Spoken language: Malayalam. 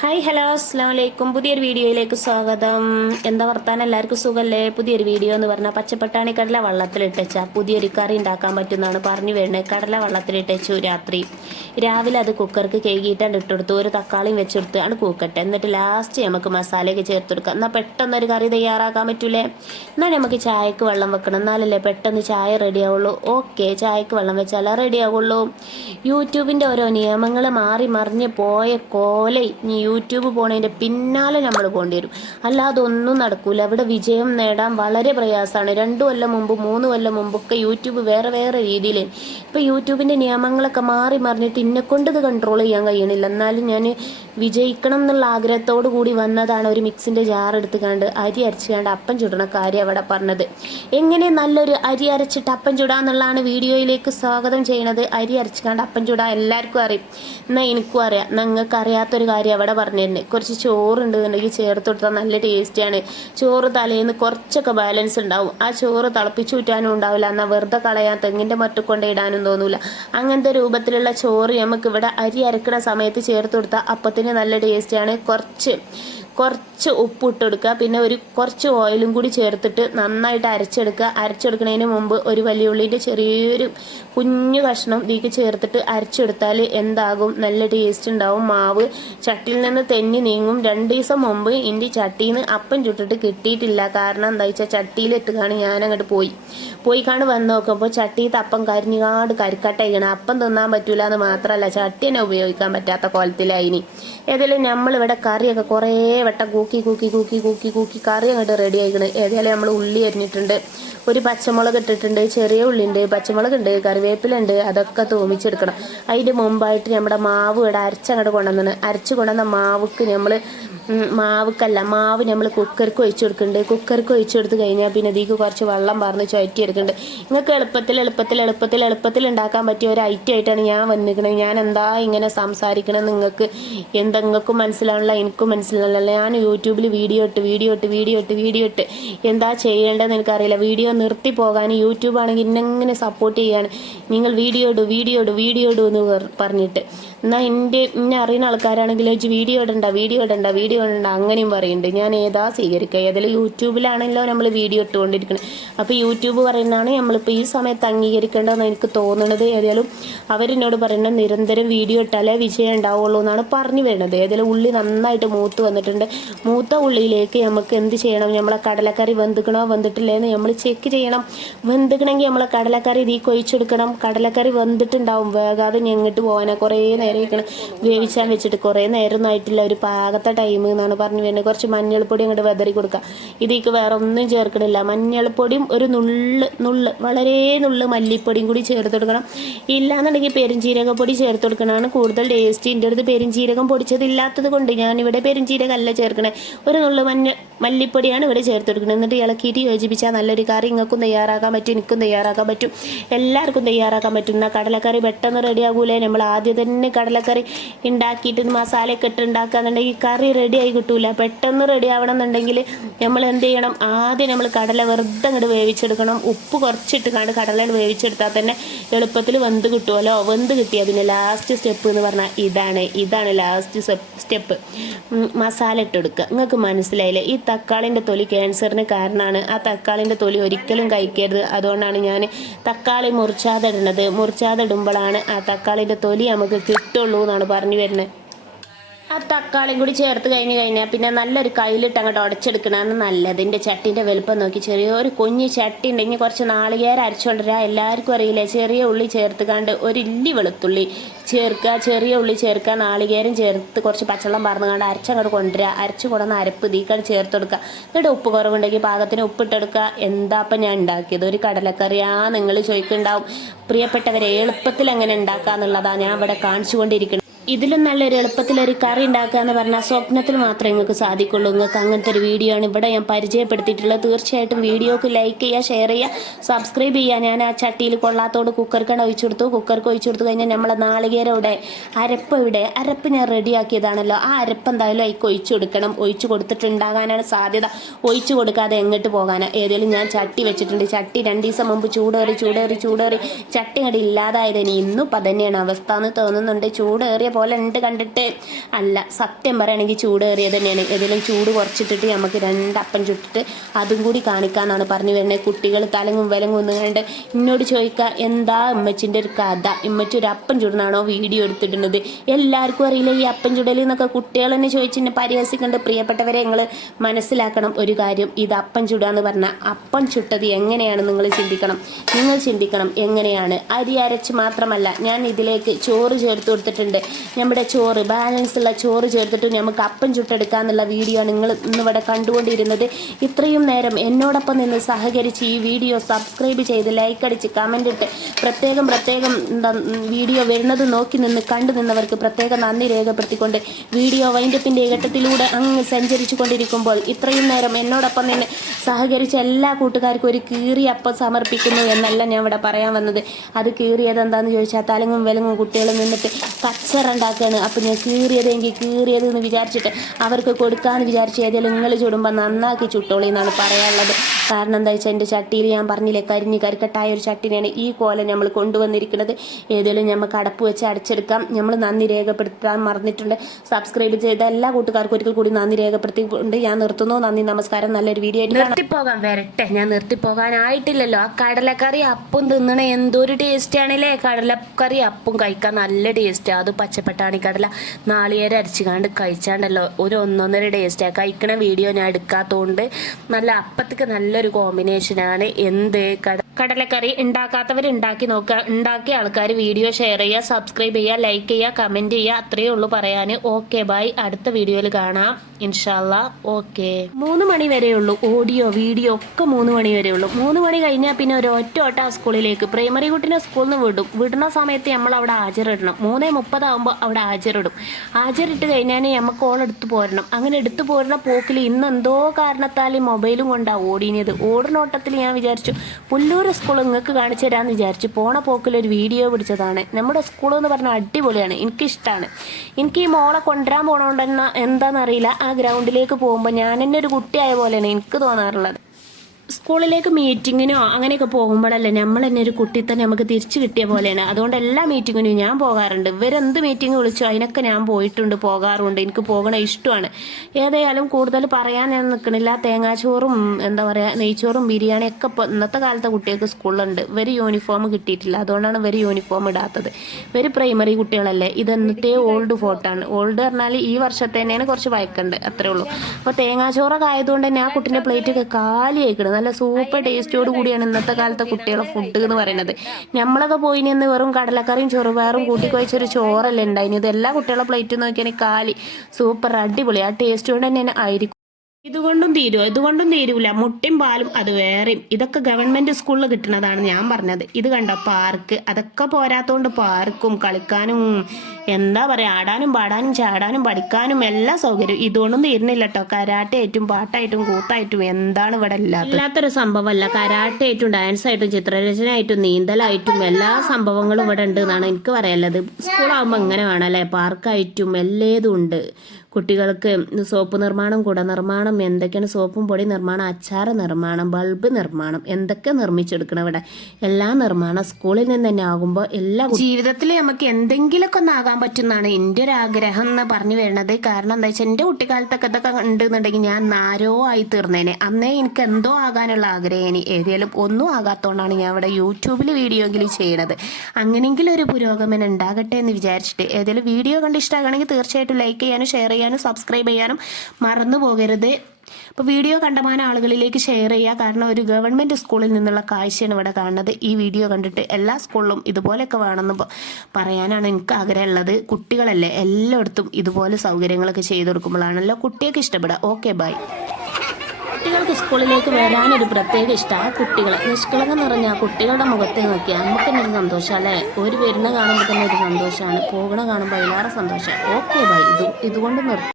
ഹായ് ഹലോ അസ്സാം വലൈക്കും പുതിയൊരു വീഡിയോയിലേക്ക് സ്വാഗതം. എന്താ വർത്താനം? എല്ലാവർക്കും സുഖമല്ലേ പുതിയൊരു വീഡിയോ എന്ന് പറഞ്ഞാൽ പച്ചപ്പട്ടാണി കടല വള്ളത്തിലിട്ടച്ച പുതിയൊരു കറി ഉണ്ടാക്കാൻ പറ്റുന്നതാണ് പറഞ്ഞു വരുന്നത്. കടല വള്ളത്തിലിട്ടു രാത്രി. രാവിലെ അത് കുക്കർക്ക് കേകിയിട്ടാണ് ഇട്ടെടുത്തു ഒരു തക്കാളിയും വെച്ചെടുത്ത് ആണ് കൂക്കട്ടെ. എന്നിട്ട് ലാസ്റ്റ് നമുക്ക് മസാലയൊക്കെ ചേർത്ത് കൊടുക്കാം. എന്നാൽ പെട്ടെന്നൊരു കറി തയ്യാറാക്കാൻ പറ്റൂലേ? എന്നാൽ നമുക്ക് ചായക്ക് വെള്ളം വെക്കണം. എന്നാലല്ലേ പെട്ടെന്ന് ചായ റെഡി ആവുള്ളൂ ഓക്കെ ചായക്ക് വെള്ളം വെച്ചാലേ റെഡി ആവുള്ളൂ യൂട്യൂബിന്റെ ഓരോ നിയമങ്ങൾ മാറി മറിഞ്ഞ് പോയ കോലെ ഇനി യൂട്യൂബ് പോണതിന്റെ പിന്നാലെ നമ്മൾ പോകേണ്ടി വരും. അല്ലാതെ ഒന്നും നടക്കൂല. അവിടെ വിജയം നേടാൻ വളരെ പ്രയാസമാണ്. രണ്ടു കൊല്ലം മുമ്പ് മൂന്ന് കൊല്ലം മുമ്പൊക്കെ യൂട്യൂബ് വേറെ വേറെ രീതിയിൽ ഇപ്പോൾ യൂട്യൂബിന്റെ നിയമങ്ങളൊക്കെ മാറി മറിഞ്ഞിട്ട് ഇന്നെ കൊണ്ട് ഇത് കൺട്രോൾ ചെയ്യാൻ കഴിയണില്ല. എന്നാലും ഞാൻ വിജയിക്കണം എന്നുള്ള ആഗ്രഹത്തോടു കൂടി വന്നതാണ് ഒരു മിക്സിന്റെ ജാർ എടുത്ത് കണ്ട് അരി അരച്ച് കണ്ട് അപ്പം ചുടണ കാര്യം അവിടെ പറഞ്ഞത്. എങ്ങനെ നല്ലൊരു അരി അരച്ചിട്ട് അപ്പം ചുടാന്നുള്ളതാണ് വീഡിയോയിലേക്ക് സ്വാഗതം ചെയ്യണത്. അരി അരച്ച് കണ്ട് അപ്പം ചുടാൻ എല്ലാവർക്കും അറിയും. എന്നാൽ എനിക്കും അറിയാം. നിങ്ങൾക്ക് അറിയാത്തൊരു കാര്യം അവിടെ പറഞ്ഞിരുന്നു കുറച്ച് ചോറുണ്ട് എന്നുണ്ടെങ്കിൽ ചേർത്ത് കൊടുത്താൽ നല്ല ടേസ്റ്റിയാണ്. ചോറ് തലേന്ന് കുറച്ചൊക്കെ ബാലൻസ് ഉണ്ടാവും. ആ ചോറ് തിളപ്പിച്ചു ഊറ്റാനും ഉണ്ടാവില്ല. എന്നാൽ വെറുതെ കളയാൻ തെങ്ങിന്റെ മറ്റു കൊണ്ടിടാനും തോന്നൂല. അങ്ങനത്തെ രൂപത്തിലുള്ള ചോറ് നമുക്ക് ഇവിടെ അരി അരക്കണ സമയത്ത് ചേർത്ത് കൊടുത്താൽ അപ്പത്തിന് നല്ല ടേസ്റ്റിയാണ് കുറച്ച് കുറച്ച് ഉപ്പ് ഇട്ട് കൊടുക്കുക പിന്നെ ഒരു കുറച്ച് ഓയിലും കൂടി ചേർത്തിട്ട് നന്നായിട്ട് അരച്ചെടുക്കുക. അരച്ചെടുക്കുന്നതിന് മുമ്പ് ഒരു വലിയ ഉള്ളിന്റെ ചെറിയൊരു കുഞ്ഞു കഷ്ണം ഇതിലേക്ക് ചേർത്തിട്ട് അരച്ചെടുത്താൽ എന്താകും? നല്ല ടേസ്റ്റ് ഉണ്ടാവും. മാവ് ചട്ടിയിൽ നിന്ന് തെന്നി നീങ്ങും. രണ്ട് ദിവസം മുമ്പ് എന്റെ ചട്ടിയിൽ നിന്ന് അപ്പം ചുട്ടിട്ട് കിട്ടിയിട്ടില്ല. കാരണം എന്താ വെച്ചാൽ ചട്ടിയിൽ ഞാനങ്ങോട്ട് പോയി. പോയി കാണ് വന്ന് നോക്കുമ്പോൾ ചട്ടിയിൽ അപ്പം കരിഞ്ഞുകാട് കരിക്കട്ടയിക്കണം അപ്പം തിന്നാൻ പറ്റൂല എന്ന് മാത്രമല്ല ചട്ടി തന്നെ ഉപയോഗിക്കാൻ പറ്റാത്ത കോലത്തിലായിനി. ഏതായാലും നമ്മളിവിടെ കറിയൊക്കെ കുറേ വട്ടം കൂക്കി കൂക്കി കൂക്കി കൂക്കി കൂക്കി കറി അങ്ങോട്ട് റെഡി ആയിക്കണ്. ഏതായാലും നമ്മൾ ഉള്ളി അരിഞ്ഞിട്ടുണ്ട്. ഒരു പച്ചമുളക് ഇട്ടിട്ടുണ്ട് ചെറിയ ഉള്ളി ഉണ്ട് പച്ചമുളക് ഉണ്ട് കറിവേപ്പിലുണ്ട് അതൊക്കെ തൂമിച്ചെടുക്കണം. അതിന്റെ മുമ്പായിട്ട് നമ്മുടെ മാവ് ഇവിടെ അരച്ചങ്ങോട്ട് കൊണ്ടുവന്നാണ് അരച്ച് കൊണ്ടുവന്ന മാവുക്ക് നമ്മൾ മാവുക്കല്ല. മാവ് നമ്മൾ കുക്കർക്ക് ഒഴിച്ചു കൊടുക്കുന്നുണ്ട് കുക്കർക്ക് ഒഴിച്ചു കൊടുത്ത് കഴിഞ്ഞാൽ പിന്നെ ഇതിക്ക് കുറച്ച് വെള്ളം പറഞ്ഞ് ചുഴറ്റി എടുക്കുന്നുണ്ട് നിങ്ങൾക്ക് എളുപ്പത്തിൽ എളുപ്പത്തിൽ എളുപ്പത്തിൽ എളുപ്പത്തിൽ ഉണ്ടാക്കാൻ പറ്റിയ ഒരു ഐറ്റം ആയിട്ടാണ് ഞാൻ വന്നിരിക്കുന്നത് ഞാൻ എന്താ ഇങ്ങനെ സംസാരിക്കണം നിങ്ങൾക്ക് എന്തെങ്കിലും മനസ്സിലാവണില്ല എനിക്കും മനസ്സിലാവില്ല ഞാൻ യൂട്യൂബിൽ വീഡിയോ ഇട്ട് വീഡിയോ ഇട്ട് വീഡിയോ ഇട്ട് വീഡിയോ ഇട്ട് എന്താ ചെയ്യേണ്ടതെന്ന് എനിക്കറിയില്ല. വീഡിയോ നിർത്തി പോകാൻ യൂട്യൂബ് ആണെങ്കിൽ ഇന്നെങ്ങനെ സപ്പോർട്ട് ചെയ്യാണ്. നിങ്ങൾ വീഡിയോ ഇടൂ വീഡിയോ ഇടൂ വീഡിയോ ഇടൂ എന്ന് പറഞ്ഞിട്ട്. എന്നാൽ എന്റെ എന്നെ അറിയുന്ന ആൾക്കാരാണെങ്കിൽ വീഡിയോ ഇടണ്ട വീഡിയോ ഇടണ്ട വീഡിയോ ഇടണ്ട അങ്ങനെയും പറയുന്നുണ്ട്. ഞാൻ ഏതാ സ്വീകരിക്കുക? ഏതിൽ യൂട്യൂബിലാണല്ലോ നമ്മൾ വീഡിയോ ഇട്ടുകൊണ്ടിരിക്കുന്നത് അപ്പോൾ യൂട്യൂബ് പറയുന്നതാണ് നമ്മളിപ്പോൾ ഈ സമയത്ത് അംഗീകരിക്കേണ്ടതെന്ന് എനിക്ക് തോന്നുന്നത് ഏതായാലും അവരെന്നോട് പറയുന്നത് നിരന്തരം വീഡിയോ ഇട്ടാലേ വിജയം ഉണ്ടാവുള്ളൂ എന്നാണ് പറഞ്ഞു വരുന്നത്. ഏതായാലും ഉള്ളി നന്നായിട്ട് മൂത്ത് വന്നിട്ടുണ്ട്. മൂത്ത ഉള്ളിയിലേക്ക് നമുക്ക് എന്ത് ചെയ്യണം? നമ്മളെ കടലക്കറി വെന്തിക്കണോ? വെന്തിട്ടില്ലേന്ന് നമ്മൾ ചെക്ക് ചെയ്യണം. വെന്തുക്കണമെങ്കിൽ നമ്മളെ കടലക്കറി ഇതിൽ കൊഴിച്ചെടുക്കണം. കടലക്കറി വെന്തിട്ടുണ്ടാവും. വേഗാതെ ഞെങ്ങിട്ട് പോകാനാണ് കുറേ നേരം ഇരിക്കണം. വെച്ചിട്ട് കുറേ നേരമൊന്നും ആയിട്ടില്ല. ഒരു പാകത്തെ ടൈം എന്നാണ് പറഞ്ഞു വരുന്നത്. കുറച്ച് മഞ്ഞൾപ്പൊടി അങ്ങോട്ട് വെതറി കൊടുക്കുക. ഇതിലേക്ക് വേറെ ഒന്നും ചേർക്കണില്ല. മഞ്ഞൾപ്പൊടിയും ഒരു നുള്ള് നുള്ള് വളരെ നുള്ള് മല്ലിപ്പൊടിയും കൂടി ചേർത്ത് കൊടുക്കണം. ഇല്ലാന്നുണ്ടെങ്കിൽ പെരുംജീരകപ്പൊടി ചേർത്ത് കൊടുക്കണതാണ് കൂടുതൽ ടേസ്റ്റ്. എന്റെ അടുത്ത് പെരുംജീരകം പൊടിച്ചതില്ലാത്തത് കൊണ്ട് ഞാനിവിടെ പെരുംജീരകമല്ല ചേർക്കണേ. ഒരു നുള്ള് മഞ്ഞ മല്ലിപ്പൊടിയാണ് ഇവിടെ ചേർത്ത് കൊടുക്കുന്നത് എന്നിട്ട് ഇളക്കിയിട്ട് യോജിപ്പിച്ചാൽ നല്ലൊരു കറി നിങ്ങൾക്കും തയ്യാറാക്കാൻ പറ്റും എനിക്കും തയ്യാറാക്കാൻ പറ്റും. എല്ലാവർക്കും തയ്യാറാക്കാൻ പറ്റും. എന്നാൽ കടലക്കറി പെട്ടെന്ന് റെഡിയാകൂലേ നമ്മൾ ആദ്യം തന്നെ കടലക്കറി ഉണ്ടാക്കിയിട്ട് മസാലയൊക്കെ ഇട്ട് ഉണ്ടാക്കുകയെന്നുണ്ടെങ്കിൽ കറി റെഡി ആയി കിട്ടൂല. പെട്ടെന്ന് റെഡി ആവണം എന്നുണ്ടെങ്കിൽ നമ്മൾ എന്ത് ചെയ്യണം? ആദ്യം നമ്മൾ കടല വെറുതെ അങ്ങോട്ട് വേവിച്ചെടുക്കണം. ഉപ്പ് കുറച്ചിട്ട് കണ്ട് കടല വേവിച്ചെടുത്താൽ തന്നെ എളുപ്പത്തിൽ വെന്ത് കിട്ടുമല്ലോ വെന്ത് കിട്ടിയാൽ പിന്നെ ലാസ്റ്റ് സ്റ്റെപ്പ് എന്ന് പറഞ്ഞാൽ ഇതാണ്. ഇതാണ് ലാസ്റ്റ് സ്റ്റെപ്പ് മസാല ഇട്ടെടുക്കുക നിങ്ങൾക്ക് മനസ്സിലായില്ലേ? ഈ തക്കാളിന്റെ തൊലി ക്യാൻസറിന് കാരണമാണ്. ആ തക്കാളിന്റെ തൊലി ഒരിക്കലും കഴിക്കരുത്. അതുകൊണ്ടാണ് ഞാൻ തക്കാളി മുറിച്ചാതെ ഇടുന്നത് മുറിച്ചാതെ ഇടുമ്പോഴാണ് ആ തക്കാളിന്റെ തൊലി നമുക്ക് കിട്ടുള്ളൂ എന്നാണ് പറഞ്ഞു വരുന്നത്. തക്കാളിയും കൂടി ചേർത്ത് കഴിഞ്ഞ് കഴിഞ്ഞാൽ പിന്നെ നല്ലൊരു കയ്യിലിട്ട് അങ്ങോട്ട് ഉടച്ചെടുക്കണമെന്ന് നല്ലത്. എന്റെ ചട്ടീന്റെ വലുപ്പം നോക്കി ചെറിയൊരു കുഞ്ഞ് ചട്ടി ഉണ്ടെങ്കിൽ കുറച്ച് നാളികേരം അരച്ചുകൊണ്ടിരാ എല്ലാവർക്കും അറിയില്ലേ ചെറിയ ഉള്ളി ചേർത്ത് കണ്ട് ഒരു ഇല്ലി വെളുത്തുള്ളി ചേർക്കുക. ചെറിയ ഉള്ളി ചേർക്കുക. നാളികേരം ചേർത്ത് കുറച്ച് പച്ചവെള്ളം പറന്ന് അരച്ചങ്ങോട്ട് കൊണ്ടുവരിക. അരച്ച് കൊണ്ടുവന്ന് അരപ്പ് തീക്കാട് ചേർത്ത് കൊടുക്കുക. എന്നിട്ട് ഉപ്പ് കുറവുണ്ടെങ്കിൽ പാകത്തിന് ഉപ്പിട്ടെടുക്കുക. എന്താ അപ്പം ഞാൻ ഉണ്ടാക്കിയത്? ഒരു കടലക്കറിയാ നിങ്ങൾ ചോദിക്കുന്നുണ്ടാവും. പ്രിയപ്പെട്ടവരെ എളുപ്പത്തിൽ എങ്ങനെ ഉണ്ടാക്കുക എന്നുള്ളതാണ് ഞാൻ ഇവിടെ കാണിച്ചുകൊണ്ടിരിക്കുന്നത്. ഇതിലും നല്ലൊരു എളുപ്പത്തിലൊരു കറി ഉണ്ടാക്കുക എന്ന് പറഞ്ഞാൽ സ്വപ്നത്തിൽ മാത്രമേ നിങ്ങൾക്ക് സാധിക്കുള്ളൂ. നിങ്ങൾക്ക് അങ്ങനത്തെ ഒരു വീഡിയോ ആണ് ഇവിടെ ഞാൻ പരിചയപ്പെടുത്തിയിട്ടുള്ളത്. തീർച്ചയായിട്ടും വീഡിയോക്ക് ലൈക്ക് ചെയ്യുക ഷെയർ ചെയ്യുക സബ്സ്ക്രൈബ് ചെയ്യുക. ഞാൻ ആ ചട്ടിയിൽ കൊള്ളാത്തോട് കുക്കർക്കാണ് ഒഴിച്ചു കൊടുത്തു. കുക്കർക്ക് ഒഴിച്ചു കൊടുത്തു കഴിഞ്ഞാൽ നമ്മളെ നാളികേരം ഇവിടെ അരപ്പ് ഇവിടെ അരപ്പ് ഞാൻ റെഡിയാക്കിയതാണല്ലോ ആ അരപ്പ് എന്തായാലും അതിക്ക് ഒഴിച്ചു കൊടുക്കണം. ഒഴിച്ചു കൊടുത്തിട്ടുണ്ടാകാനാണ് സാധ്യത. ഒഴിച്ചു കൊടുക്കാതെ എങ്ങോട്ട് പോകാനാണ് ഏതെങ്കിലും ഞാൻ ചട്ടി വെച്ചിട്ടുണ്ട്. ചട്ടി രണ്ട് ദിവസം മുമ്പ് ചൂടേറി ചൂടേറി ചൂടേറി ചട്ടി അങ്ങോട്ട് ഇല്ലാതായത് ഇനി ഇന്നും അപ്പം തന്നെയാണ് അവസ്ഥ എന്ന് തോന്നുന്നുണ്ട്. ചൂടേറിയ പോലെ ഉണ്ട് കണ്ടിട്ട്. അല്ല സത്യം പറയുകയാണെങ്കിൽ ചൂട് കയറിയത് തന്നെയാണ്. ഏതെങ്കിലും ചൂട് കുറച്ചിട്ടിട്ട് നമുക്ക് രണ്ടപ്പം ചുട്ടിട്ട് അതും കൂടി കാണിക്കാന്നാണ് പറഞ്ഞു വരുന്നത് കുട്ടികൾ തലങ്ങും വിലങ്ങും ഒന്നും കണ്ട് എന്നോട് ചോദിക്കുക എന്താ ഉമ്മച്ചിന്റെ ഒരു കഥ? ഉമ്മച്ചി ഒരു അപ്പം ചുടനാണോ വീഡിയോ എടുത്തിടുന്നത് എല്ലാവർക്കും അറിയില്ല ഈ അപ്പം ചുടൽ എന്നൊക്കെ കുട്ടികൾ തന്നെ ചോദിച്ചിട്ട് പരിഹസിക്കേണ്ട. പ്രിയപ്പെട്ടവരെ നിങ്ങൾ മനസ്സിലാക്കണം ഒരു കാര്യം. ഇത് അപ്പം ചുടാന്ന് പറഞ്ഞാൽ അപ്പം ചുട്ടത് എങ്ങനെയാണ് നിങ്ങൾ ചിന്തിക്കണം? നിങ്ങൾ ചിന്തിക്കണം എങ്ങനെയാണ്? അരി അരച്ച് മാത്രമല്ല ഞാൻ ഇതിലേക്ക് ചോറ് ചേർത്ത് കൊടുത്തിട്ടുണ്ട്. നമ്മുടെ ചോറ് ബാലൻസ് ഉള്ള ചോറ് ചേർത്തിട്ട് നമുക്ക് അപ്പം ചുട്ടെടുക്കാമെന്നുള്ള വീഡിയോ നിങ്ങൾ ഇന്നിവിടെ കണ്ടുകൊണ്ടിരുന്നത്. ഇത്രയും നേരം എന്നോടൊപ്പം നിന്ന് സഹകരിച്ച് ഈ വീഡിയോ സബ്സ്ക്രൈബ് ചെയ്ത് ലൈക്ക് അടിച്ച് കമന്റ് ഇട്ട് പ്രത്യേകം പ്രത്യേകം എന്താ വീഡിയോ വരുന്നത് നോക്കി നിന്ന് കണ്ടു നിന്നവർക്ക് പ്രത്യേകം നന്ദി രേഖപ്പെടുത്തിക്കൊണ്ട് വീഡിയോ വൈൻഡപ്പിന്റെ ഘട്ടത്തിലൂടെ അങ്ങ് സഞ്ചരിച്ചു കൊണ്ടിരിക്കുമ്പോൾ ഇത്രയും നേരം എന്നോടൊപ്പം നിന്ന് സഹകരിച്ച എല്ലാ കൂട്ടുകാർക്കും ഒരു കീറിയ അപ്പം സമർപ്പിക്കുന്നു എന്നല്ല ഞാൻ ഇവിടെ പറയാൻ വന്നത്. അത് കീറിയത് എന്താണെന്ന് ചോദിച്ചാൽ തലങ്ങും വിലങ്ങും കുട്ടികളും നിന്നിട്ട് കച്ചറ ഉണ്ടാക്കുകയാണ് അപ്പം ഞാൻ കീറിയതെങ്കിൽ കീറിയത് എന്ന് വിചാരിച്ചിട്ട് അവർക്ക് കൊടുക്കാമെന്ന് വിചാരിച്ച് ഏതെങ്കിലും നിങ്ങൾ ചുടുമ്പോൾ നന്നാക്കി ചുട്ടോളി എന്നാണ് പറയാനുള്ളത്. കാരണം എന്താ വെച്ചാൽ എന്റെ ചട്ടിയിൽ ഞാൻ പറഞ്ഞില്ലേ കരിഞ്ഞ് കരിക്കട്ടായ ഒരു ചട്ടിനെയാണ് ഈ കോല നമ്മൾ കൊണ്ടുവന്നിരിക്കുന്നത്. ഏതെങ്കിലും നമുക്ക് അടപ്പ് വെച്ച് അടച്ചെടുക്കാം. നമ്മൾ നന്ദി രേഖപ്പെടുത്താൻ മറന്നിട്ടുണ്ട്. സബ്സ്ക്രൈബ് ചെയ്ത എല്ലാ കൂട്ടുകാർക്കും ഒരിക്കൽ കൂടി നന്ദി രേഖപ്പെടുത്തിക്കൊണ്ട് ഞാൻ നിർത്തുന്നു. നന്ദി നമസ്കാരം. നല്ലൊരു വീഡിയോ ആയിട്ട് നിർത്തിപ്പോകാൻ വരട്ടെ. ഞാൻ നിർത്തിപ്പോകാനായിട്ടില്ലല്ലോ ആ കടലക്കറി അപ്പം തിന്നണ എന്തൊരു ടേസ്റ്റ് ആണല്ലേ? കടലക്കറി അപ്പം കഴിക്കാൻ നല്ല ടേസ്റ്റ് അത് പച്ചപ്പട്ടാണി കടല. നാളികേരം അരച്ചുകാണ്ട് കഴിച്ചാണ്ടല്ലോ. ഒരു ഒന്നൊന്നര ആ. കഴിക്കണ വീഡിയോ ഞാൻ എടുക്കാത്തതുകൊണ്ട് നല്ല അപ്പത്തേക്ക് നല്ലൊരു കോമ്പിനേഷനാണ് എന്ത് കട കടലക്കറി ഉണ്ടാക്കാത്തവർ ഉണ്ടാക്കി നോക്കുക. ഉണ്ടാക്കിയ ആൾക്കാർ വീഡിയോ ഷെയർ ചെയ്യുക സബ്സ്ക്രൈബ് ചെയ്യുക ലൈക്ക് ചെയ്യുക കമന്റ് ചെയ്യുക. അത്രയേ ഉള്ളൂ പറയാൻ ഓക്കെ ബൈ അടുത്ത വീഡിയോയിൽ കാണാം. ഇൻഷാല്ല ഓക്കെ മൂന്ന് മണി വരെയുള്ളൂ ഓഡിയോ വീഡിയോ ഒക്കെ മൂന്ന് മണി വരെ ഉള്ളൂ. മൂന്ന് മണി കഴിഞ്ഞാൽ പിന്നെ ഒരു ഒറ്റ ഓട്ട സ്കൂളിലേക്ക്. പ്രൈമറി കുട്ടീനെ സ്കൂളിൽ നിന്ന് വിടും. വിടുന്ന സമയത്ത് നമ്മൾ അവിടെ ഹാജരിടണം. മൂന്നേ മുപ്പതാകുമ്പോൾ അവിടെ ഹാജരിടും. ഹാജരിട്ട് കഴിഞ്ഞാൽ നമുക്ക് ഓൾ എടുത്ത് പോരണം. അങ്ങനെ എടുത്തു പോരുന്ന പോക്കിൽ ഇന്ന് എന്തോ കാരണത്താൽ മൊബൈലും കൊണ്ടാണ് ഓടിനത്. ഓടുന്ന ഓട്ടത്തിൽ ഞാൻ വിചാരിച്ചു പുല്ലൂർ സ്കൂൾ നിങ്ങൾക്ക് കാണിച്ചു തരാമെന്ന് വിചാരിച്ച്. പോണ പോക്കിൽ ഒരു വീഡിയോ പിടിച്ചതാണ്. നമ്മുടെ സ്കൂൾ എന്ന് പറഞ്ഞാൽ അടിപൊളിയാണ്. എനിക്കിഷ്ടമാണ് എനിക്ക് ഈ മോളെ കൊണ്ടുവരാൻ പോകണോണ്ടെന്ന എന്താണെന്നറിയില്ല ആ ഗ്രൗണ്ടിലേക്ക് പോകുമ്പോൾ ഞാൻ തന്നെ ഒരു കുട്ടിയായ പോലെയാണ് എനിക്ക് തോന്നാറുള്ളത്. സ്കൂളിലേക്ക് മീറ്റിങ്ങിനോ അങ്ങനെയൊക്കെ പോകുമ്പോഴല്ലേ നമ്മൾ തന്നെ ഒരു കുട്ടി തന്നെ നമുക്ക് തിരിച്ചു കിട്ടിയ പോലെയാണ്. അതുകൊണ്ട് എല്ലാ മീറ്റിങ്ങിനും ഞാൻ പോകാറുണ്ട്. ഇവരെന്ത് മീറ്റിംഗ് വിളിച്ചു അതിനൊക്കെ ഞാൻ പോയിട്ടുണ്ട് പോകാറുണ്ട്. എനിക്ക് പോകണ ഇഷ്ടമാണ്. ഏതായാലും കൂടുതൽ പറയാൻ ഞാൻ നിൽക്കണില്ല. തേങ്ങാച്ചോറും എന്താ പറയുക നെയ്ച്ചോറും ബിരിയാണി ഒക്കെ ഇപ്പോൾ ഇന്നത്തെ കാലത്തെ കുട്ടികൾക്ക് സ്കൂളിലുണ്ട്. ഇവർ യൂണിഫോം കിട്ടിയിട്ടില്ല. അതുകൊണ്ടാണ് ഇവർ യൂണിഫോം ഇടാത്തത്. ഇവർ പ്രൈമറി കുട്ടികളല്ലേ. ഇത് ഓൾഡ് ഫോട്ടാണ് ഓൾഡ് പറഞ്ഞാൽ ഈ വർഷത്തെ കുറച്ച് വയക്കുണ്ട് അത്രേ ഉള്ളൂ. അപ്പോൾ തേങ്ങാച്ചോറൊക്കെ ആയതുകൊണ്ട് തന്നെ ആ കുട്ടീന്റെ പ്ലേറ്റൊക്കെ കാലി ആയിക്കണം നല്ല സൂപ്പർ ടേസ്റ്റോട് കൂടിയാണ് ഇന്നത്തെ കാലത്തെ കുട്ടികളുടെ ഫുഡ് എന്ന് പറയുന്നത്. നമ്മളൊക്കെ പോയി നിന്ന് വെറും കടലക്കറിയും ചെറുപയറും കൂട്ടിക്കുഴച്ചൊരു ചോറല്ലേ ഉണ്ടായിന്. ഇത് എല്ലാ കുട്ടികളെ പ്ലേറ്റ് നോക്കിയാൽ കാലി. സൂപ്പർ അടിപൊളി. ആ ടേസ്റ്റ് കൊണ്ട് തന്നെ ആയിരിക്കും. ഇതുകൊണ്ടും തീരുമോ ഇതുകൊണ്ടും തീരൂല. മുട്ടയും പാലും അത് വേറെയും. ഇതൊക്കെ ഗവൺമെന്റ് സ്കൂളിൽ കിട്ടുന്നതാണ് ഞാൻ പറഞ്ഞത്. ഇത് കണ്ടോ പാർക്ക്. അതൊക്കെ പോരാത്തോണ്ട് പാർക്കും കളിക്കാനും എന്താ പറയാ ആടാനും പാടാനും ചാടാനും പഠിക്കാനും എല്ലാ സൗകര്യവും. ഇതുകൊണ്ടും തീരുന്നില്ല കേട്ടോ കരാട്ടയായിട്ടും പാട്ടായിട്ടും കൂത്തായിട്ടും എന്താണ് ഇവിടെ ഇല്ലാത്ത ഇല്ലാത്തൊരു സംഭവമല്ല. കരാട്ടയായിട്ടും ഡാൻസ് ആയിട്ടും ചിത്രരചന ചിത്രരചനയായിട്ടും നീന്തലായിട്ടും എല്ലാ സംഭവങ്ങളും ഇവിടെ ഉണ്ട് എന്നാണ് എനിക്ക് പറയാനുള്ളത്. സ്കൂളാകുമ്പോൾ എങ്ങനെ അല്ലേ? പാർക്കായിട്ടും എല്ലേതും ഉണ്ട്. കുട്ടികൾക്ക് സോപ്പ് നിർമ്മാണം കുട നിർമ്മാണം എന്തൊക്കെയാണ് സോപ്പും പൊടി നിർമ്മാണം അച്ചാറ് നിർമ്മാണം ബൾബ് നിർമ്മാണം എന്തൊക്കെ നിർമ്മിച്ചെടുക്കണം ഇവിടെ? എല്ലാ നിർമ്മാണം സ്കൂളിൽ നിന്ന് തന്നെ ആകുമ്പോൾ എല്ലാ ജീവിതത്തിൽ നമുക്ക് എന്തെങ്കിലുമൊക്കെ ഒന്ന് ആകാൻ പറ്റുന്നതാണ് എന്റെ ഒരു ആഗ്രഹം എന്ന് പറഞ്ഞു വരുന്നത്. കാരണം എന്താ വെച്ചാൽ എന്റെ കുട്ടിക്കാലത്തൊക്കെ ഇതൊക്കെ ഉണ്ടെന്നുണ്ടെങ്കിൽ ഞാൻ നാരോ ആയി തീർന്നേനെ. അന്നേ എനിക്ക് എന്തോ ആകാനുള്ള ആഗ്രഹം ഏതായാലും ഒന്നും ആകാത്തതുകൊണ്ടാണ് ഞാൻ ഇവിടെ യൂട്യൂബിൽ വീഡിയോ എങ്കിലും ചെയ്യണത്. അങ്ങനെയെങ്കിലും ഒരു പുരോഗമനം ഉണ്ടാകട്ടെ എന്ന് വിചാരിച്ചിട്ട് ഏതായാലും വീഡിയോ കണ്ട് ഇഷ്ടമാകണമെങ്കിൽ തീർച്ചയായിട്ടും ലൈക്ക് ചെയ്യാനും ഷെയർ ചെയ്യാനും സബ്സ്ക്രൈബ് ചെയ്യാനും മറന്നു പോകരുത്. അപ്പോൾ വീഡിയോ കണ്ടമാനം ആളുകളിലേക്ക് ഷെയർ ചെയ്യുക. കാരണം ഒരു ഗവൺമെന്റ് സ്കൂളിൽ നിന്നുള്ള കാഴ്ചയാണ് ഇവിടെ കാണുന്നത്. ഈ വീഡിയോ കണ്ടിട്ട് എല്ലാ സ്കൂളിലും ഇതുപോലെയൊക്കെ വേണമെന്ന് പറയാനാണ് എനിക്ക് ആഗ്രഹമുള്ളത്. കുട്ടികളല്ലേ എല്ലായിടത്തും ഇതുപോലെ സൗകര്യങ്ങളൊക്കെ ചെയ്തു കൊടുക്കുമ്പോഴാണല്ലോ കുട്ടിയൊക്കെ ഇഷ്ടപ്പെടുക. ഓക്കെ ബൈ കുട്ടികൾക്ക് സ്കൂളിലേക്ക് വരാനൊരു പ്രത്യേക ഇഷ്ടമാണ് കുട്ടികളെ. നിഷ്കളങ്കം നിറഞ്ഞ കുട്ടികളുടെ മുഖത്തെ നോക്കിയാൽ നമുക്ക് തന്നെ ഒരു സന്തോഷം അല്ലേ? ഒരു വരുന്ന കാണുമ്പോൾ തന്നെ ഒരു സന്തോഷമാണ് പോകണ കാണുമ്പോൾ അതിലേറെ സന്തോഷം. Okay bye. ഇത് ഇതുകൊണ്ട് നിർത്തി